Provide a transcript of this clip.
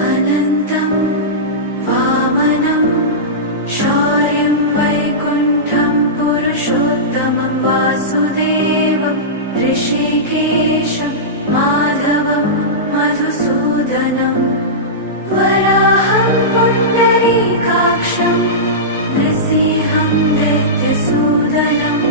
अनन्तं वामनं शौर्यं वैकुण्ठं पुरुषोत्तमं वासुदेवं ऋषिकेशं माधवं मधुसूदनं वराहं पुण्डरीकाक्षं नृसिंहं दैत्यसूदनं